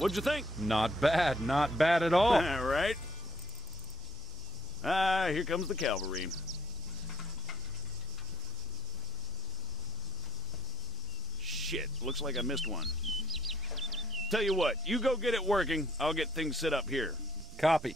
What'd you think? Not bad at all. All right. Here comes the cavalry. Shit, looks like I missed one. Tell you what, you go get it working. I'll get things set up here. Copy.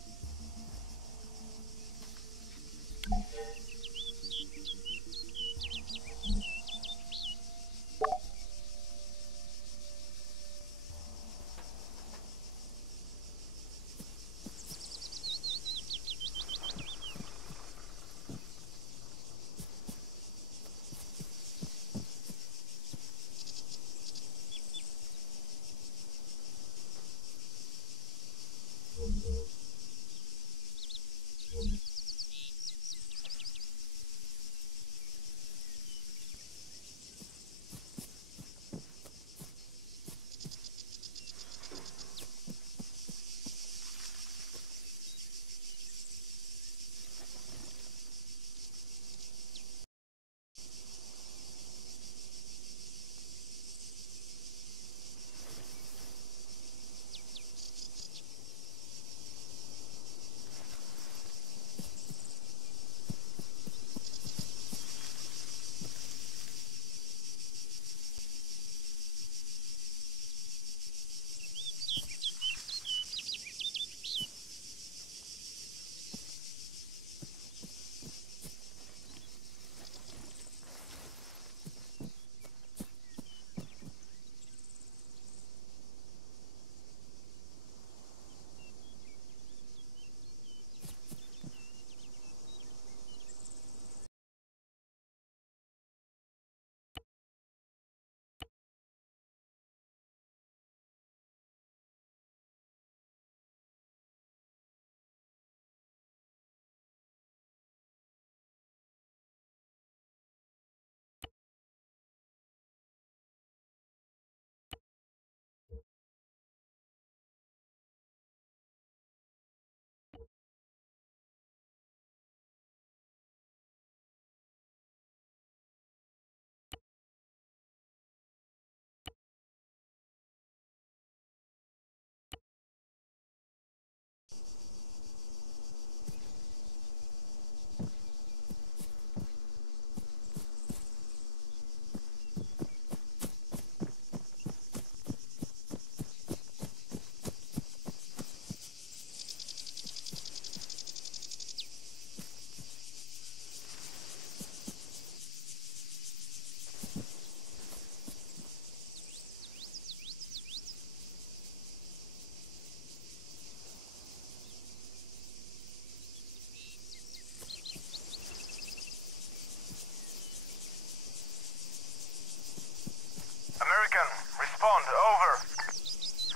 American, respond, over.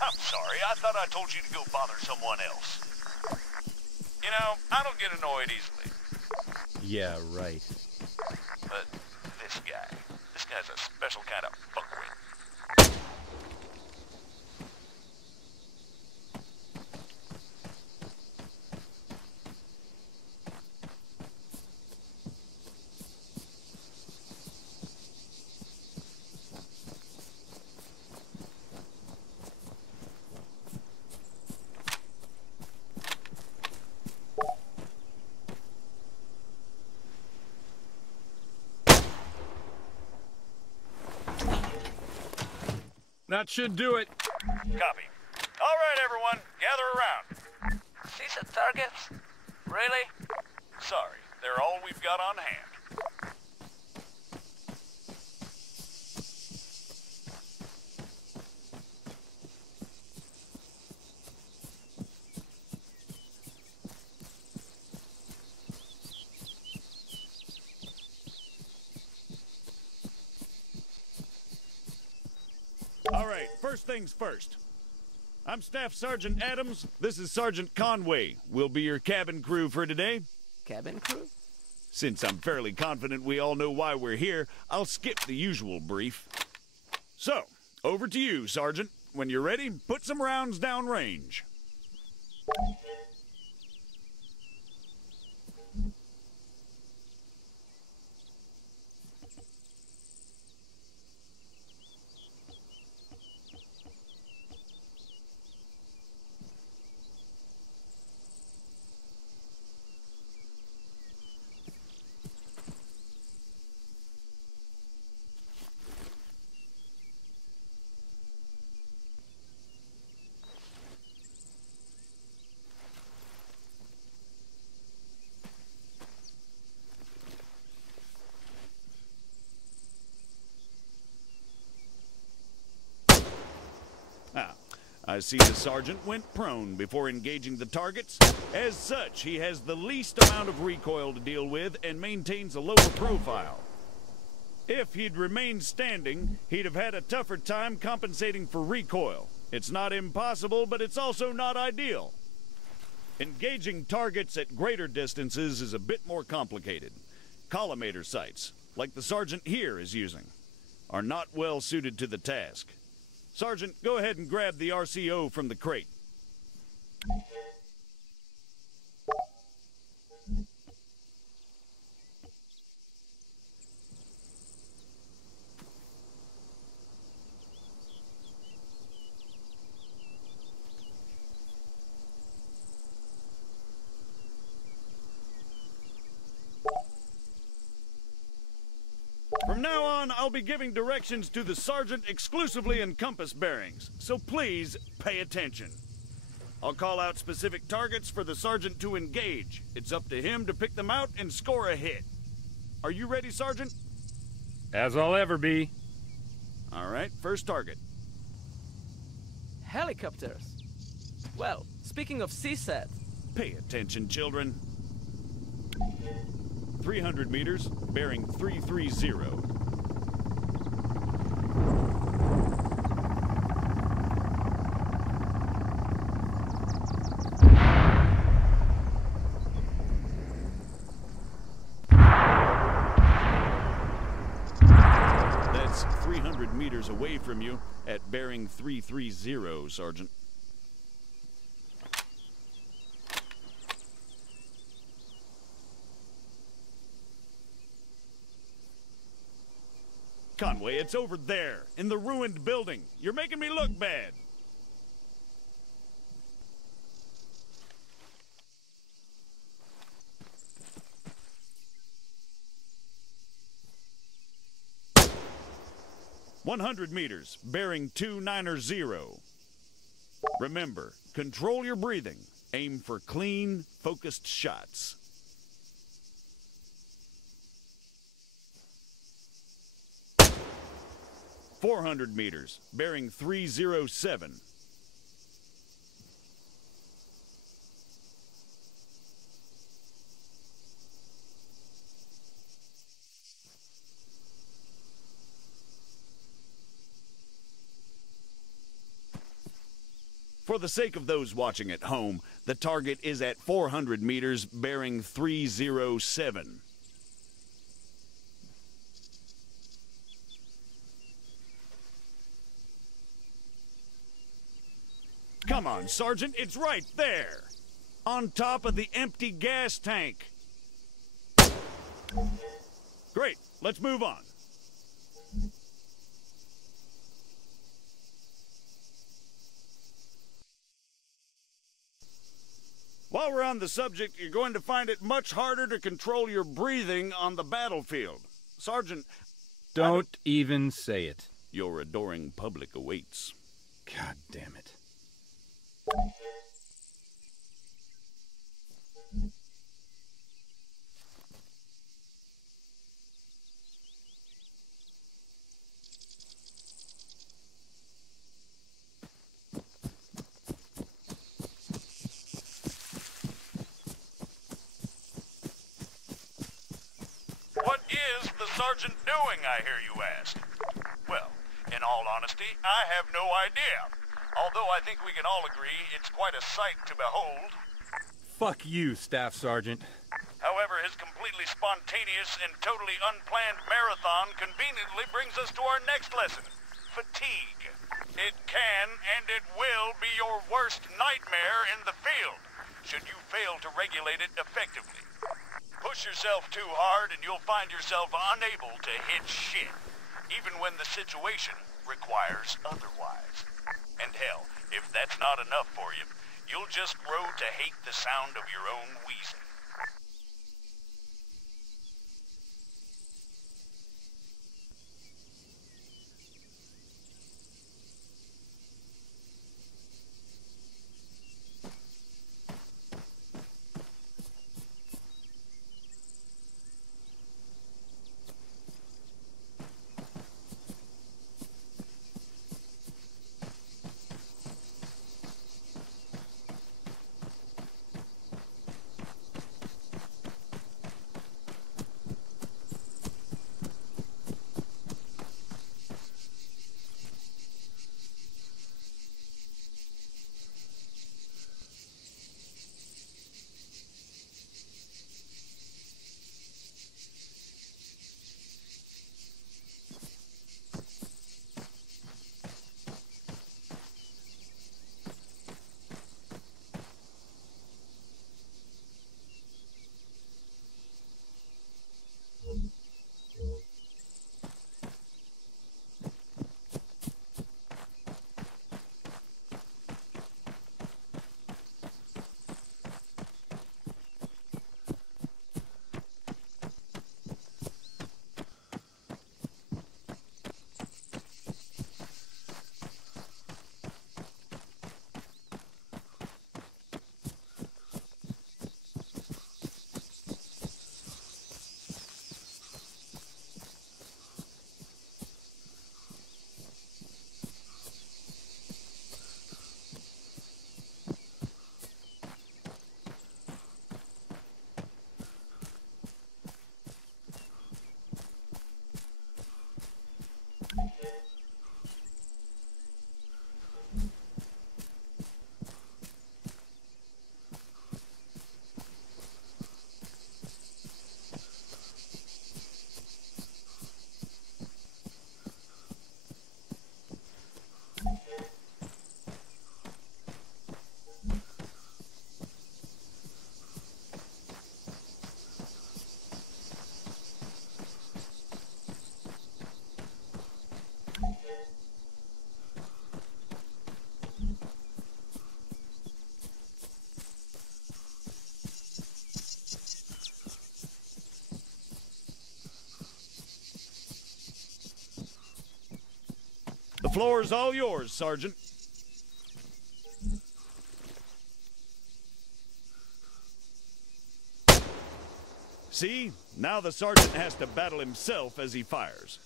I'm sorry, I thought I told you to go bother someone else. You know, I don't get annoyed easily. Yeah, right. But this guy's a special kind of fuckwit. That should do it. Copy. All right, everyone, gather around. See some targets? Really? Sorry, they're all we've got on hand. All right, first things first. I'm Staff Sergeant Adams. This is Sergeant Conway. We'll be your cabin crew for today. Cabin crew? Since I'm fairly confident we all know why we're here, I'll skip the usual brief. So, over to you, Sergeant. When you're ready, put some rounds downrange. I see the sergeant went prone before engaging the targets. As such, he has the least amount of recoil to deal with and maintains a lower profile. If he'd remained standing, he'd have had a tougher time compensating for recoil. It's not impossible, but it's also not ideal. Engaging targets at greater distances is a bit more complicated. Collimator sights, like the sergeant here is using, are not well suited to the task. Sergeant, go ahead and grab the RCO from the crate. From now on, I'll be giving directions to the sergeant exclusively in compass bearings, so please pay attention. I'll call out specific targets for the sergeant to engage. It's up to him to pick them out and score a hit. Are you ready, Sergeant? As I'll ever be. All right, first target. Helicopters. Well, speaking of CSAT, Pay attention, children. 300 meters, bearing 330. That's 300 meters away from you at bearing 330, Sergeant. Conway, it's over there, in the ruined building. You're making me look bad. "100 meters, bearing 290. Remember, control your breathing. Aim for clean, focused shots. "400 meters, bearing 307. For the sake of those watching at home, the target is at 400 meters, bearing 307. Come on, Sergeant, it's right there. On top of the empty gas tank. Great, let's move on. While we're on the subject, you're going to find it much harder to control your breathing on the battlefield. Sergeant... Don't even say it. Your adoring public awaits. God damn it. What is the sergeant doing, I hear you ask? Well, in all honesty, I have no idea. Although I think we can all agree it's quite a sight to behold. Fuck you, Staff Sergeant. However, his completely spontaneous and totally unplanned marathon conveniently brings us to our next lesson. Fatigue. It can and it will be your worst nightmare in the field, should you fail to regulate it effectively. Push yourself too hard and you'll find yourself unable to hit shit, even when the situation requires otherwise. And hell, if that's not enough for you, you'll just grow to hate the sound of your own wheezing. The floor's all yours, Sergeant. See? Now the sergeant has to battle himself as he fires.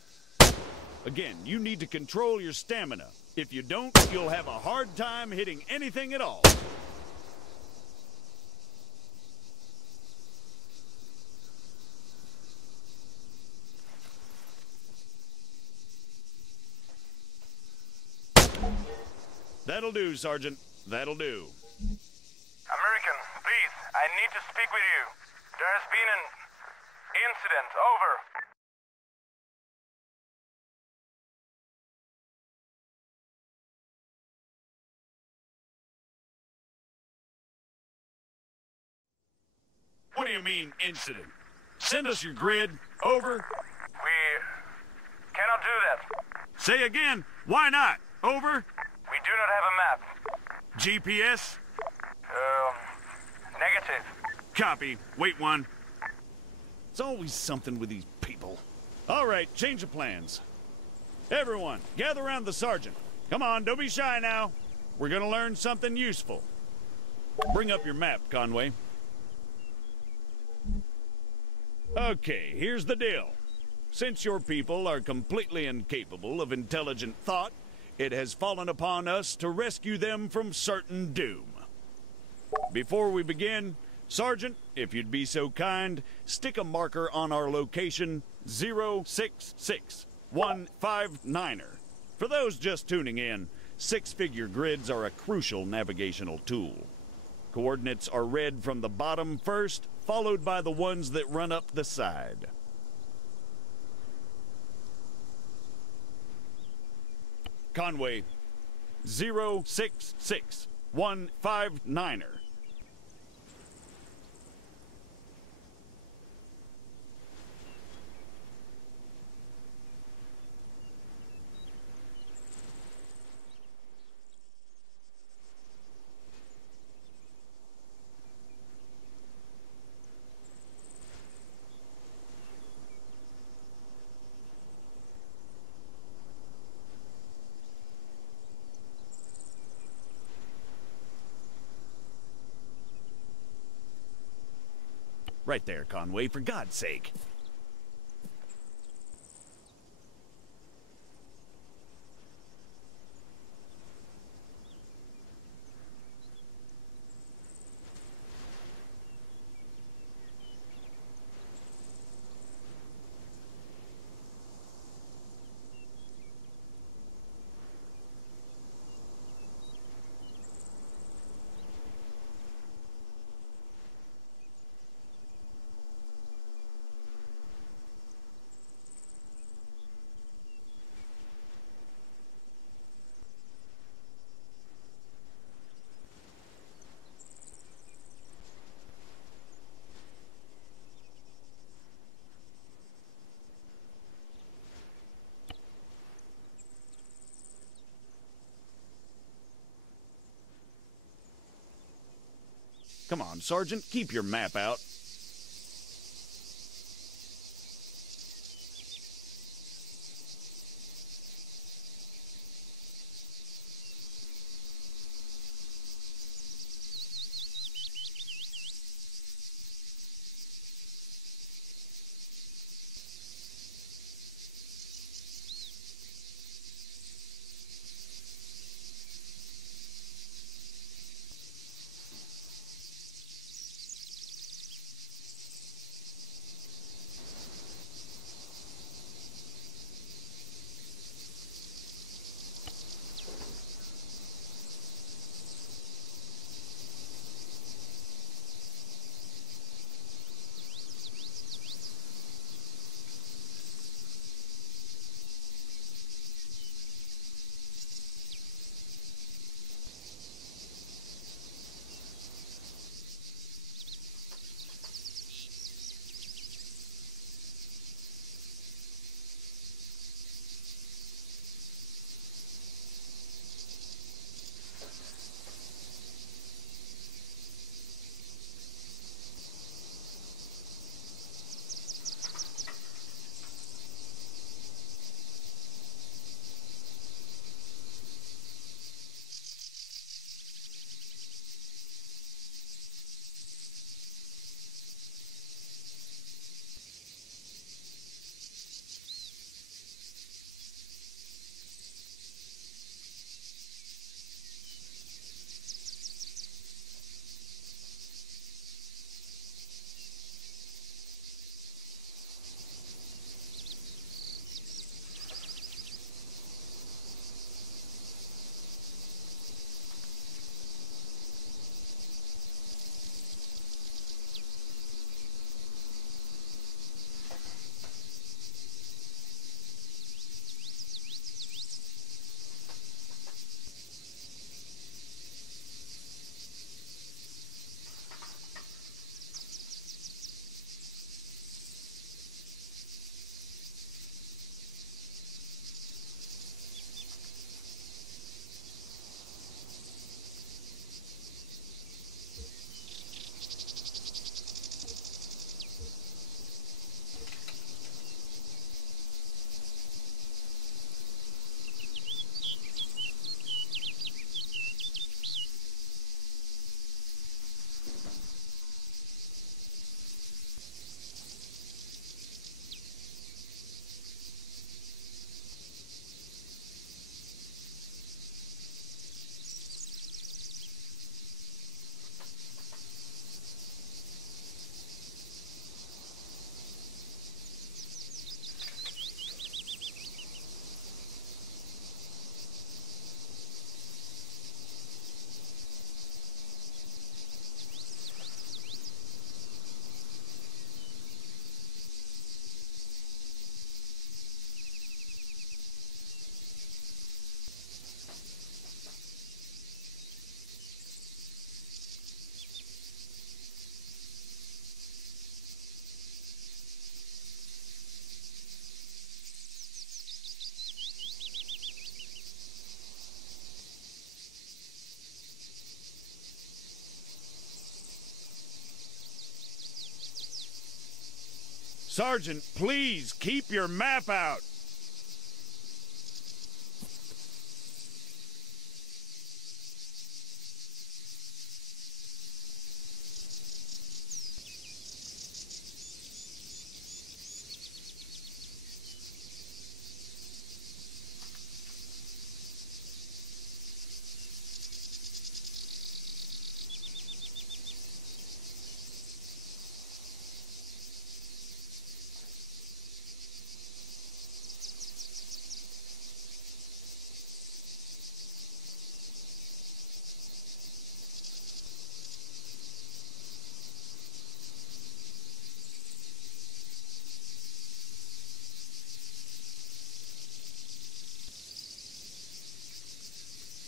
Again, you need to control your stamina. If you don't, you'll have a hard time hitting anything at all. That'll do, Sergeant. That'll do. American, please, I need to speak with you. There has been an incident. Over. What do you mean, incident? Send us your grid. Over. We cannot do that. Say again. Why not? Over. We do not have a map. GPS? Negative. Copy. Wait one. It's always something with these people. All right, change of plans. Everyone, gather around the sergeant. Come on, don't be shy now. We're gonna learn something useful. Bring up your map, Conway. Okay, here's the deal. Since your people are completely incapable of intelligent thought, it has fallen upon us to rescue them from certain doom. Before we begin, Sergeant, if you'd be so kind, stick a marker on our location 066159er. For those just tuning in, six-figure grids are a crucial navigational tool. Coordinates are read from the bottom first, followed by the ones that run up the side. Conway, 066159er. Right there, Conway, for God's sake. Come on, Sergeant, keep your map out. Sergeant, please keep your map out.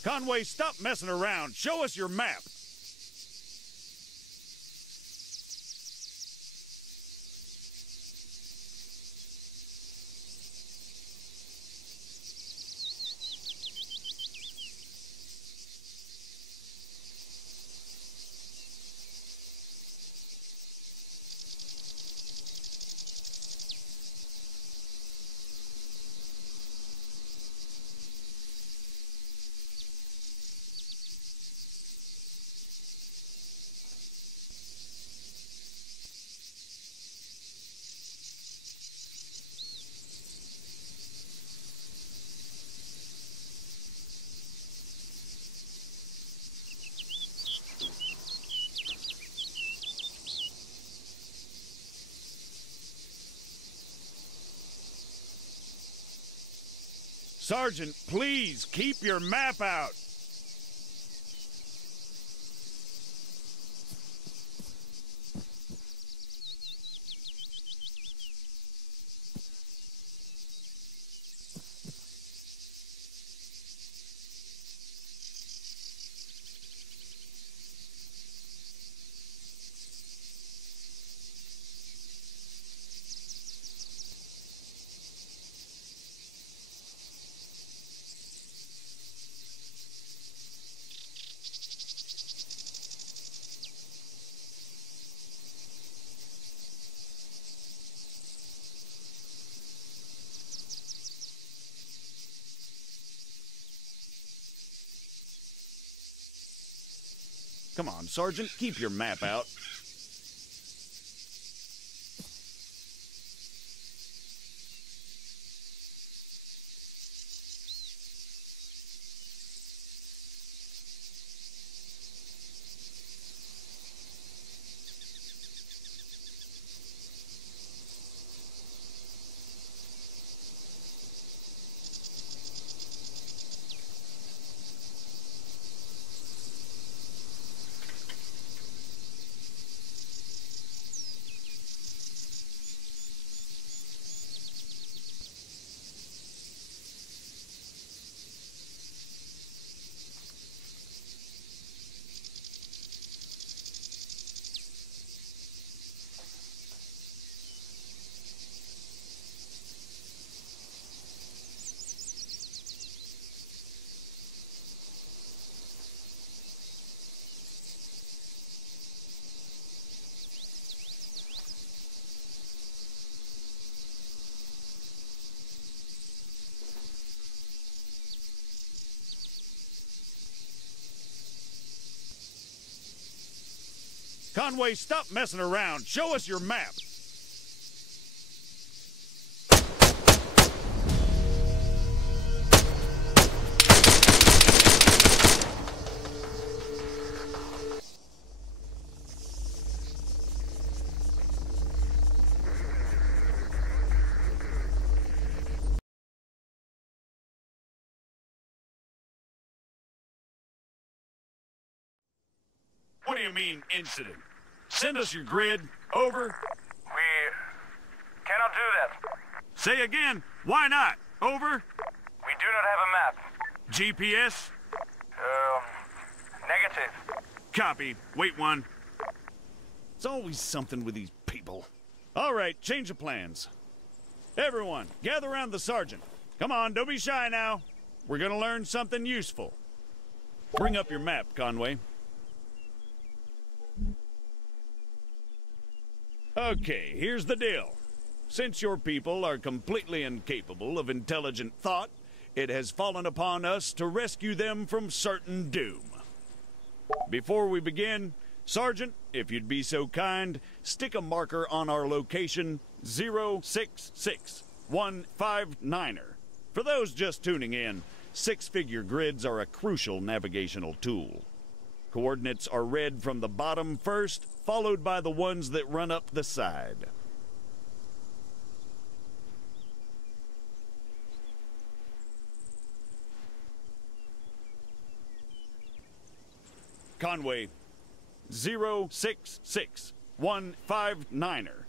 Conway, stop messing around. Show us your map. Sergeant, please keep your map out. Come on, Sergeant, keep your map out. Conway, stop messing around. Show us your map. What do you mean, incident? Send us your grid. Over. We cannot do that. Say again. Why not? Over. We do not have a map. GPS. Negative. Copy. Wait one. It's always something with these people. All right, change of plans. Everyone, gather around the sergeant. Come on, don't be shy now. We're gonna learn something useful. Bring up your map, Conway. Okay, here's the deal. Since your people are completely incapable of intelligent thought, it has fallen upon us to rescue them from certain doom. Before we begin, Sergeant, if you'd be so kind, stick a marker on our location 066159er. For those just tuning in, six-figure grids are a crucial navigational tool. Coordinates are read from the bottom first, followed by the ones that run up the side. Conway, 066159er.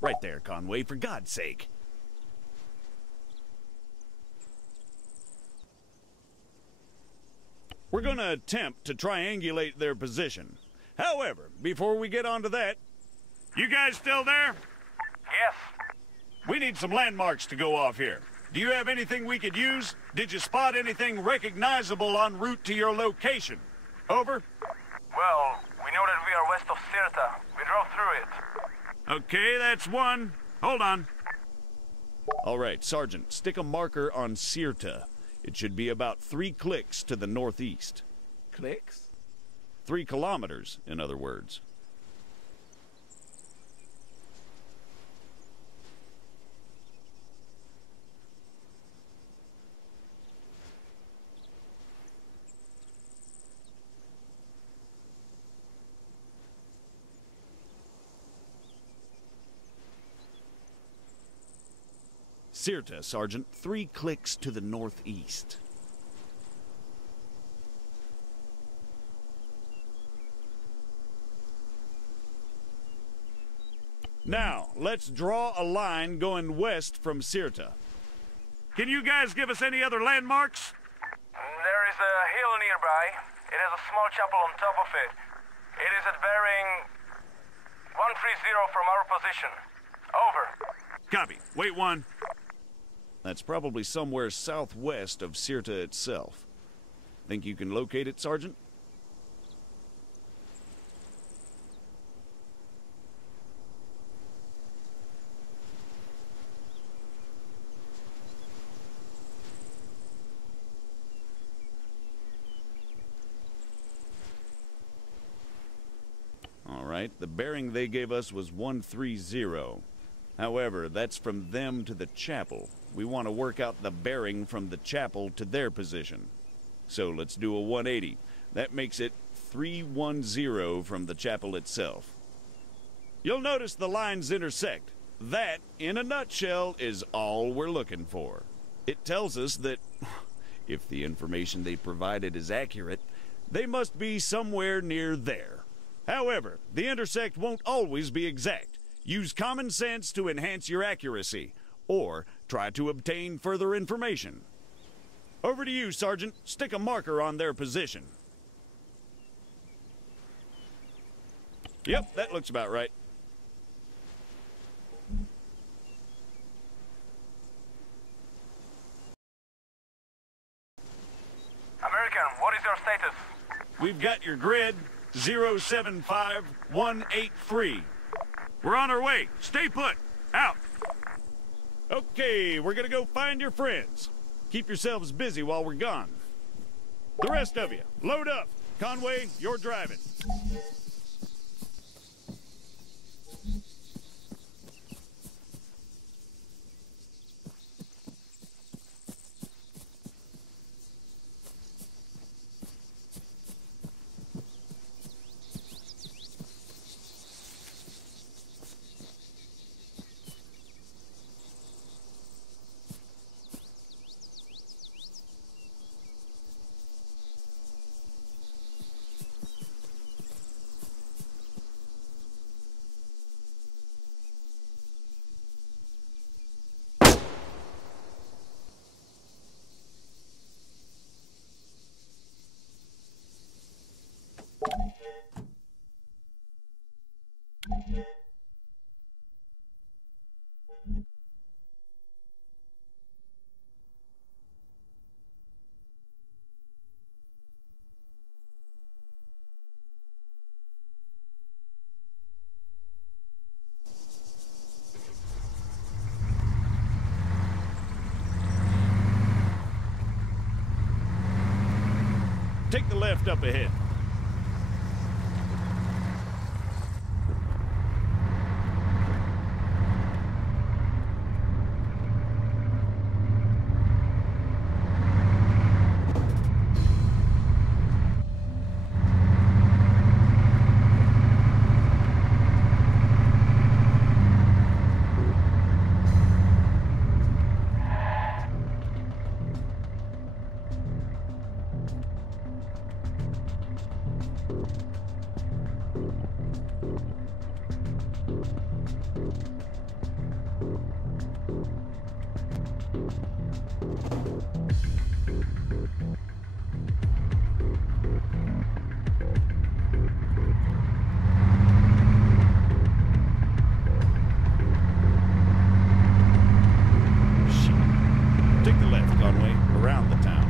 Right there, Conway, for God's sake. We're gonna attempt to triangulate their position. However, before we get onto that, you guys still there? Yes. We need some landmarks to go off here. Do you have anything we could use? Did you spot anything recognizable en route to your location? Over? Well, we know that we are west of Sirta. We drove through it. Okay, that's one. Hold on. All right, Sergeant, stick a marker on Sirta. It should be about 3 clicks to the northeast. Clicks? 3 kilometers, in other words. Sirta, Sergeant. 3 clicks to the northeast. Now, let's draw a line going west from Sirta. Can you guys give us any other landmarks? There is a hill nearby. It has a small chapel on top of it. It is at bearing 130 from our position. Over. Copy. Wait 1. That's probably somewhere southwest of Sirta itself. Think you can locate it, Sergeant? All right, the bearing they gave us was 130. However, that's from them to the chapel. We want to work out the bearing from the chapel to their position. So let's do a 180. That makes it 310 from the chapel itself. You'll notice the lines intersect. That, in a nutshell, is all we're looking for. It tells us that, if the information they provided is accurate, they must be somewhere near there. However, the intersect won't always be exact. Use common sense to enhance your accuracy, or try to obtain further information. Over to you, Sergeant. Stick a marker on their position. Yep, that looks about right. American, what is your status? We've got your grid, 075183. We're on our way. Stay put. Out. Okay, we're gonna go find your friends. Keep yourselves busy while we're gone. The rest of you, load up. Conway, you're driving. Take the left up ahead. Take the left, Conway, around the town.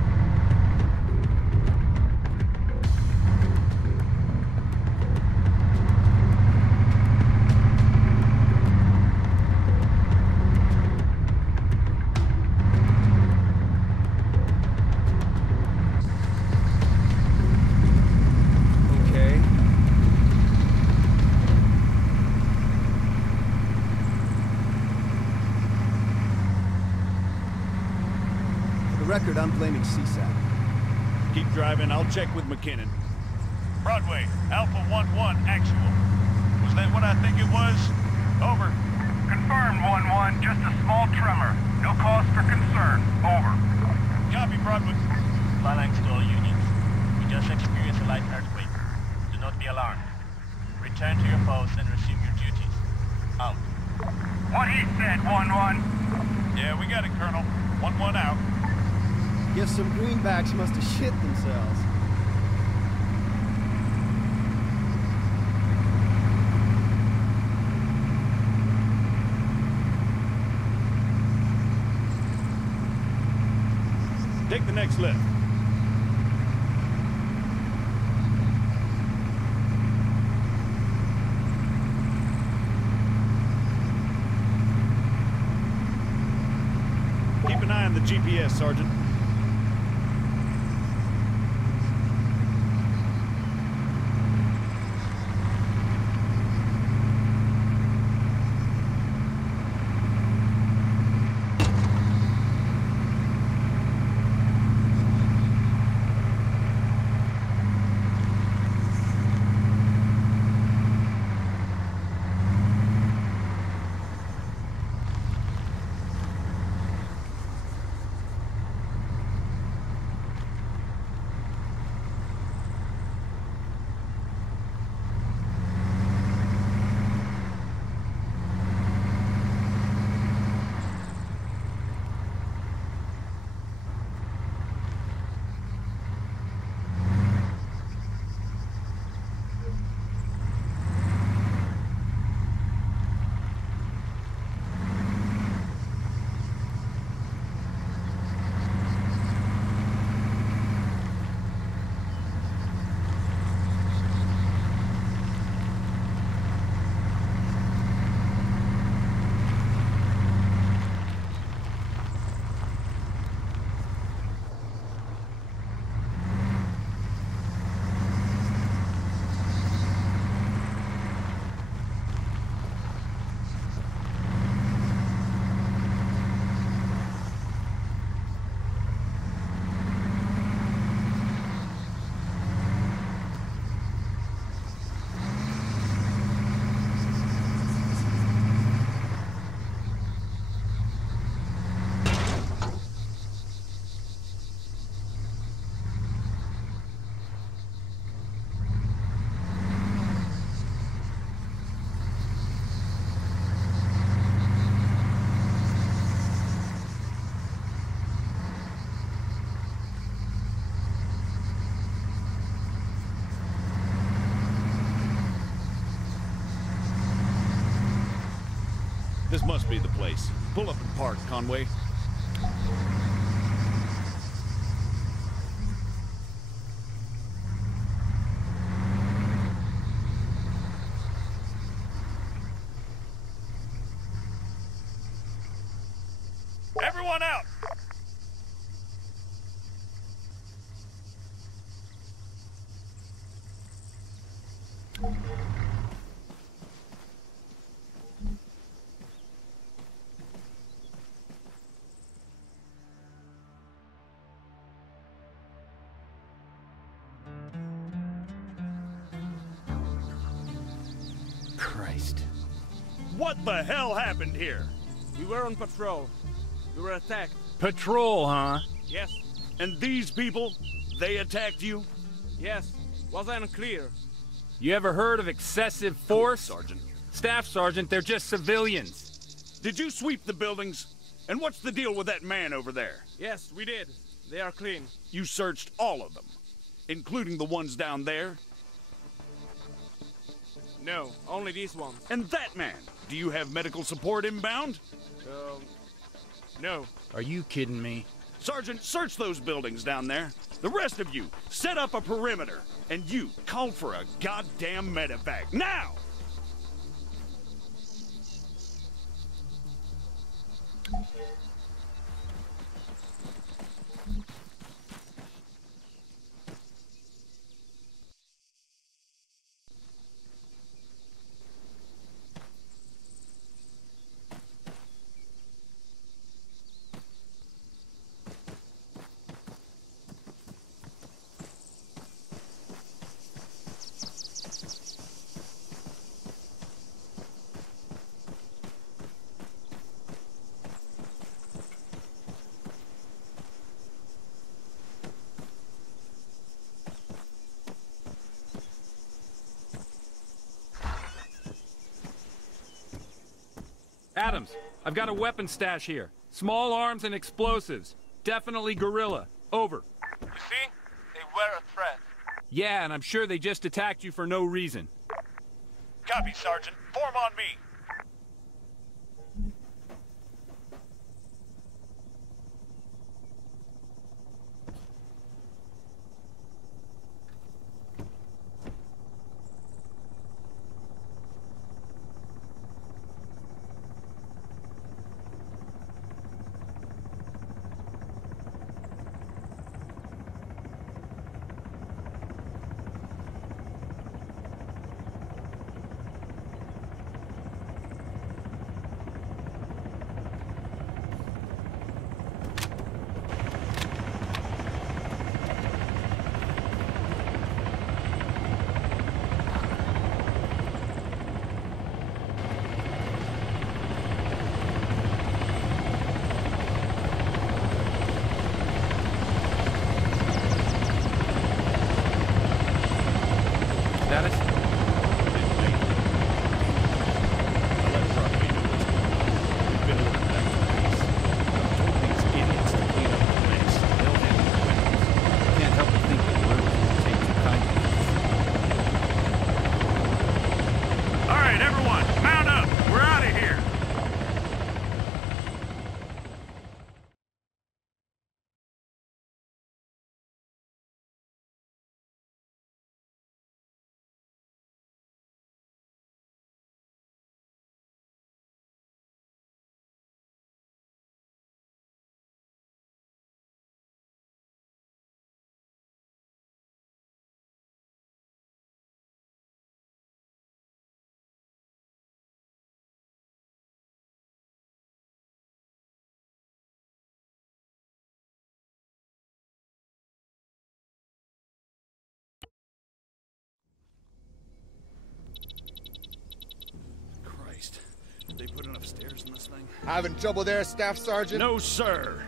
Okay. For the record, I'm blaming CSAT. Keep driving, I'll check with McKinnon. Broadway, Alpha 1-1, actual. Was that what I think it was? Over. Confirmed, 1-1. Just a small tremor. No cause for concern. Over. Copy, Broadway. Phalanx to all units. We just experienced a light earthquake. Do not be alarmed. Return to your posts and resume your duties. Out. What he said, 1-1. Yeah, we got it, Colonel. 1-1 out. Guess some greenbacks must have shit themselves. Take the next left. Keep an eye on the GPS, Sergeant. This must be the place. Pull up and park, Conway. Everyone out! Christ. What the hell happened here? We were on patrol. We were attacked. Patrol, huh? Yes. And these people, they attacked you? Yes. Was unclear. You ever heard of excessive force? Sergeant. Staff Sergeant, they're just civilians. Did you sweep the buildings? And what's the deal with that man over there? Yes, we did. They are clean. You searched all of them, including the ones down there? No, only these ones. And that man, do you have medical support inbound? No. Are you kidding me? Sergeant, search those buildings down there. The rest of you, set up a perimeter. And you, call for a goddamn medevac, now! Adams, I've got a weapon stash here. Small arms and explosives. Definitely guerrilla. Over. You see? They were a threat. Yeah, and I'm sure they just attacked you for no reason. Copy, Sergeant. Form on me. Status? Can't help but think that guerrillas will take too kindly. All right, everyone, mount up. We're out of here. Christ. Did they put enough stairs in this thing? Having trouble there, Staff Sergeant? No, sir.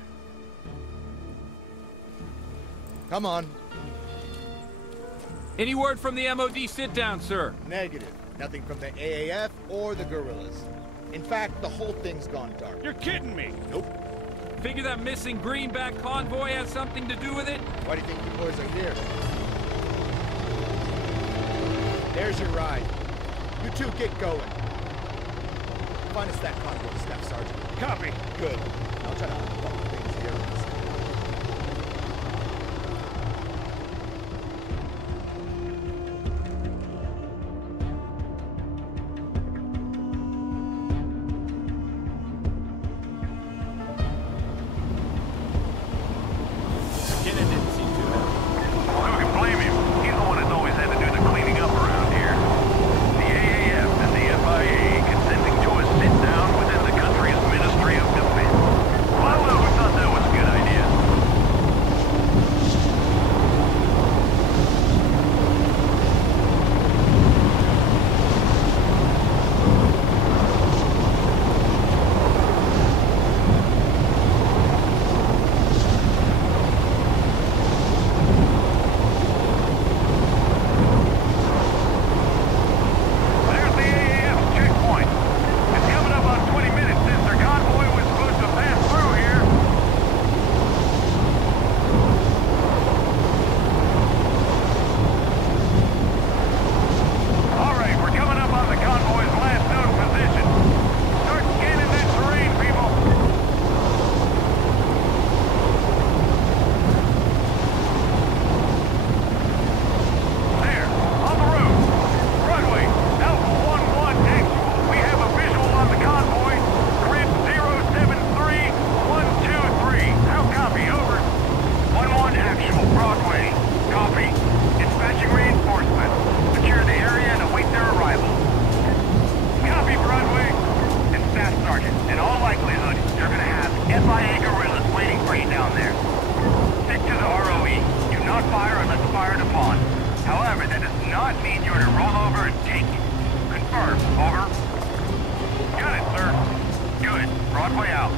Come on. Any word from the MOD sit down, sir? Negative. Nothing from the AAF or the guerrillas. In fact, the whole thing's gone dark. You're kidding me. Nope. Figure that missing greenback convoy has something to do with it? Why do you think you boys are here? There's your ride. You two get going. Find us that convoy, Staff Sergeant. Copy. Good. I'll try to unfuck things here. Kennan didn't seem too happy. Who can blame him? He's the one that's always had to do the cleaning up around here. The AAF and the FIA consenting to a sit-down within the country's Ministry of Defense. Well, who thought that was a good idea? fired upon. However, that does not mean you're to roll over and take it. Confirm. Over. Got it, sir. Good. Broadway out.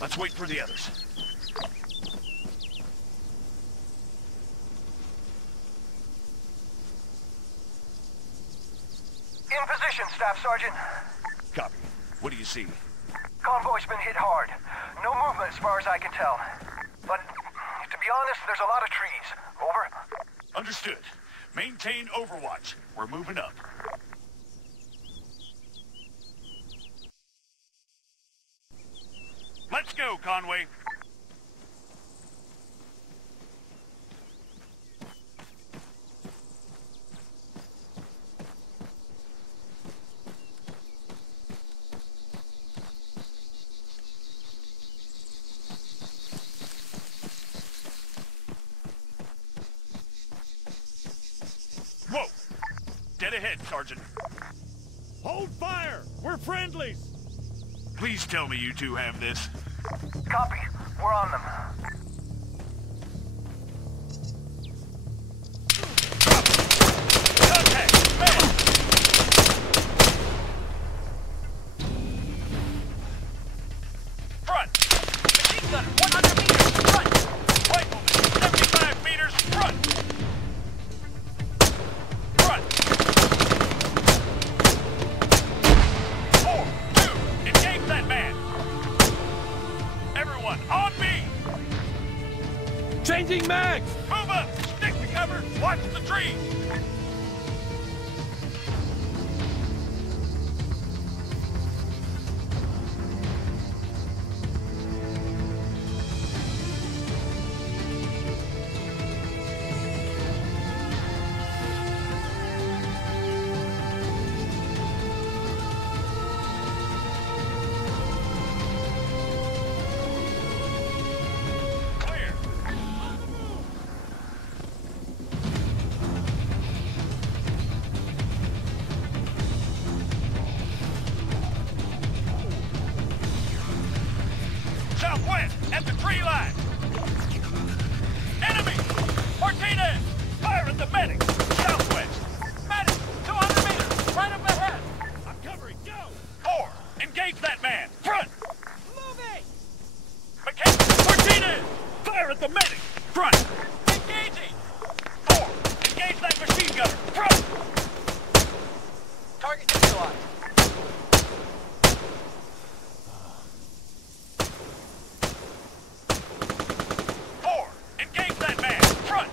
Let's wait for the others. In position, Staff Sergeant. Copy. What do you see? Convoy's been hit hard. No movement as far as I can tell. But, to be honest, there's a lot of trees. Over. Understood. Maintain overwatch. We're moving up. Let's go, Conway. Whoa! Dead ahead, Sergeant. Hold fire! We're friendlies! Please tell me you two have this. Copy. We're on them. Contact! Man! Front! Machine gunner, 100 meters, front! Rifleman, 75 meters, front! Front! 4, 2, engage that man! Everyone, on me! Changing mags! Move up! Stick to cover! Watch the trees! Clear! Southwest, at the tree line! Enemy! Martinez! Fire at the medic! Southwest! Medic, 200 meters, right up ahead! I'm covering, go! 4, engage that man! Front! Moving! McKay! Martinez! Fire at the medic! Front! Engaging! 4, engage that machine gunner! Front! Target neutralized. 4, engage that man! Front!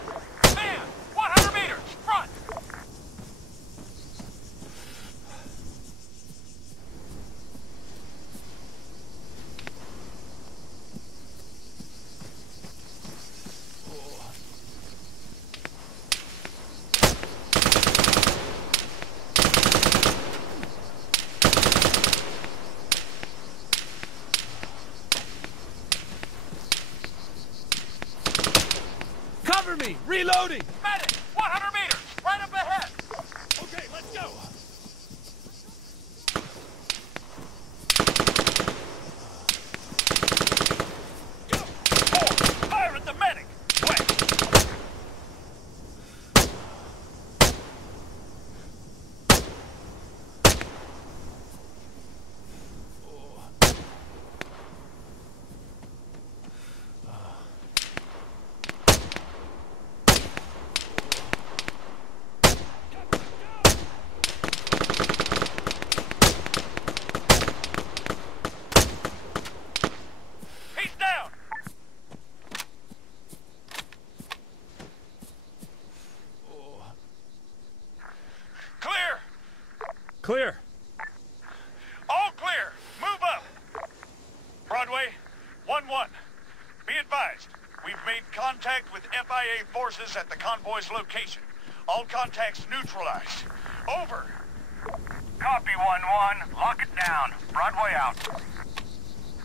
Man, 100 meters, front! Cover me! Reloading! Medic, 100 meters, right up ahead! Okay, let's go! Go! 4, fire at the medic! West! Clear. All clear. Move up. Broadway, 1-1. Be advised, we've made contact with FIA forces at the convoy's location. All contacts neutralized. Over. Copy, 1-1. Lock it down. Broadway out.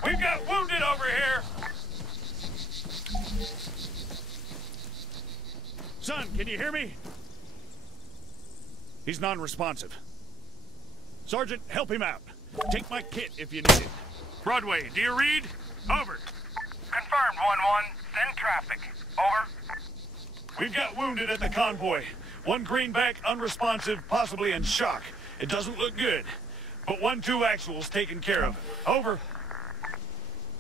We've got wounded over here. Son, can you hear me? He's non-responsive. Sergeant, help him out. Take my kit if you need it. Broadway, do you read? Over. Confirmed, 1-1. Send traffic. Over. We've got wounded at the convoy. One greenback, unresponsive, possibly in shock. It doesn't look good. But 1-2 actual's taken care of. Over.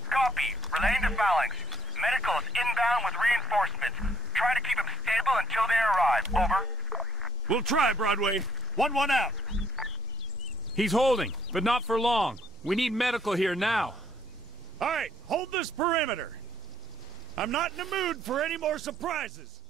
Copy. Relaying to Phalanx. Medical is inbound with reinforcements. Try to keep them stable until they arrive. Over. We'll try, Broadway. 1-1 out. He's holding, but not for long. We need medical here now. All right, hold this perimeter. I'm not in the mood for any more surprises.